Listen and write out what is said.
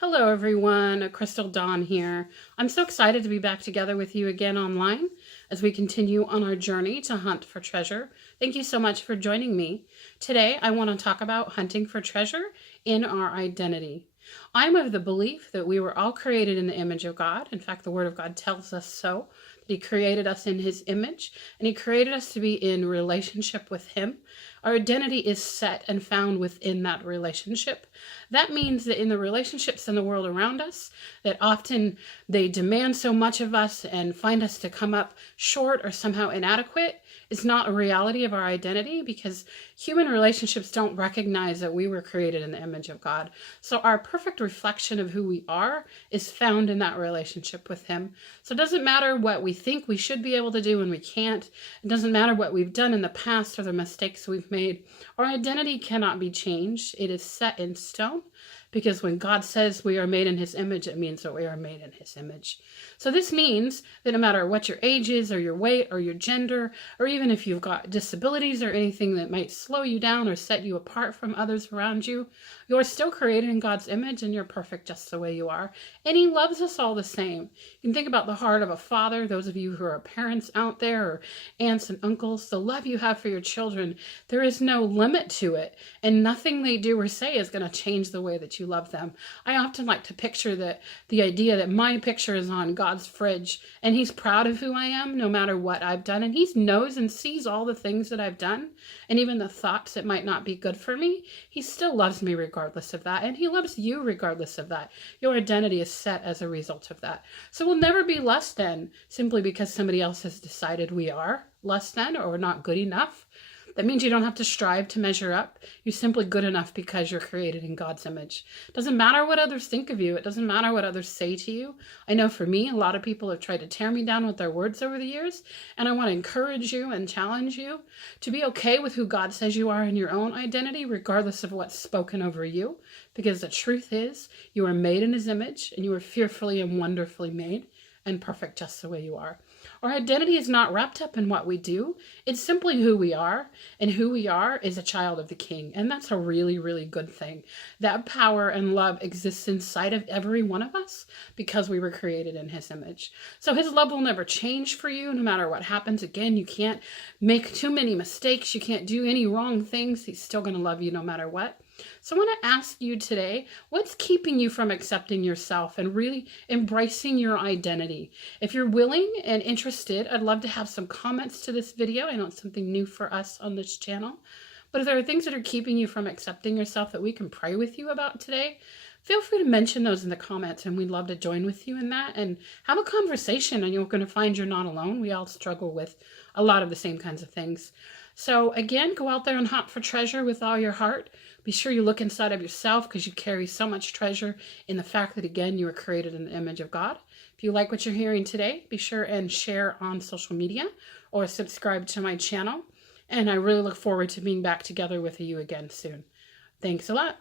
Hello everyone, Crystal Dawn here. I'm so excited to be back together with you again online as we continue on our journey to hunt for treasure. Thank you so much for joining me. Today I want to talk about hunting for treasure in our identity. I'm of the belief that we were all created in the image of God. In fact, the Word of God tells us so. That He created us in His image and He created us to be in relationship with Him. Our identity is set and found within that relationship. That means that in the relationships in the world around us, that often they demand so much of us and find us to come up short or somehow inadequate is not a reality of our identity, because human relationships don't recognize that we were created in the image of God. So our perfect reflection of who we are is found in that relationship with Him. So it doesn't matter what we think we should be able to do and we can't. It doesn't matter what we've done in the past or the mistakes we've made. Our identity cannot be changed. It is set in stone, because when God says we are made in His image, it means that we are made in His image. So this means that no matter what your age is or your weight or your gender, or even if you've got disabilities or anything that might slow you down or set you apart from others around you, you're still created in God's image and you're perfect just the way you are. And He loves us all the same. You can think about the heart of a father, those of you who are parents out there, or aunts and uncles, the love you have for your children. There is no limit to it, and nothing they do or say is going to change the way that you love them. I often like to picture the idea that my picture is on God's fridge and He's proud of who I am no matter what I've done, and He knows and sees all the things that I've done and even the thoughts that might not be good for me. He still loves me regardless of that, and He loves you regardless of that. Your identity is set as a result of that. So we'll never be less than simply because somebody else has decided we are less than or not good enough. That means you don't have to strive to measure up. You're simply good enough because you're created in God's image. It doesn't matter what others think of you. It doesn't matter what others say to you. I know for me, a lot of people have tried to tear me down with their words over the years, and I want to encourage you and challenge you to be okay with who God says you are in your own identity, regardless of what's spoken over you, because the truth is you are made in His image and you are fearfully and wonderfully made and perfect just the way you are. Our identity is not wrapped up in what we do. It's simply who we are, and who we are is a child of the King, and that's a really, really good thing. That power and love exists inside of every one of us because we were created in His image. So His love will never change for you no matter what happens. Again, you can't make too many mistakes. You can't do any wrong things. He's still going to love you no matter what. So I want to ask you today, what's keeping you from accepting yourself and really embracing your identity? If you're willing and interested, I'd love to have some comments to this video. I know it's something new for us on this channel. But if there are things that are keeping you from accepting yourself that we can pray with you about today, feel free to mention those in the comments, and we'd love to join with you in that and have a conversation, and you're going to find you're not alone. We all struggle with a lot of the same kinds of things. So again, go out there and hunt for treasure with all your heart. Be sure you look inside of yourself, because you carry so much treasure in the fact that, again, you were created in the image of God. If you like what you're hearing today, be sure and share on social media or subscribe to my channel. And I really look forward to being back together with you again soon. Thanks a lot.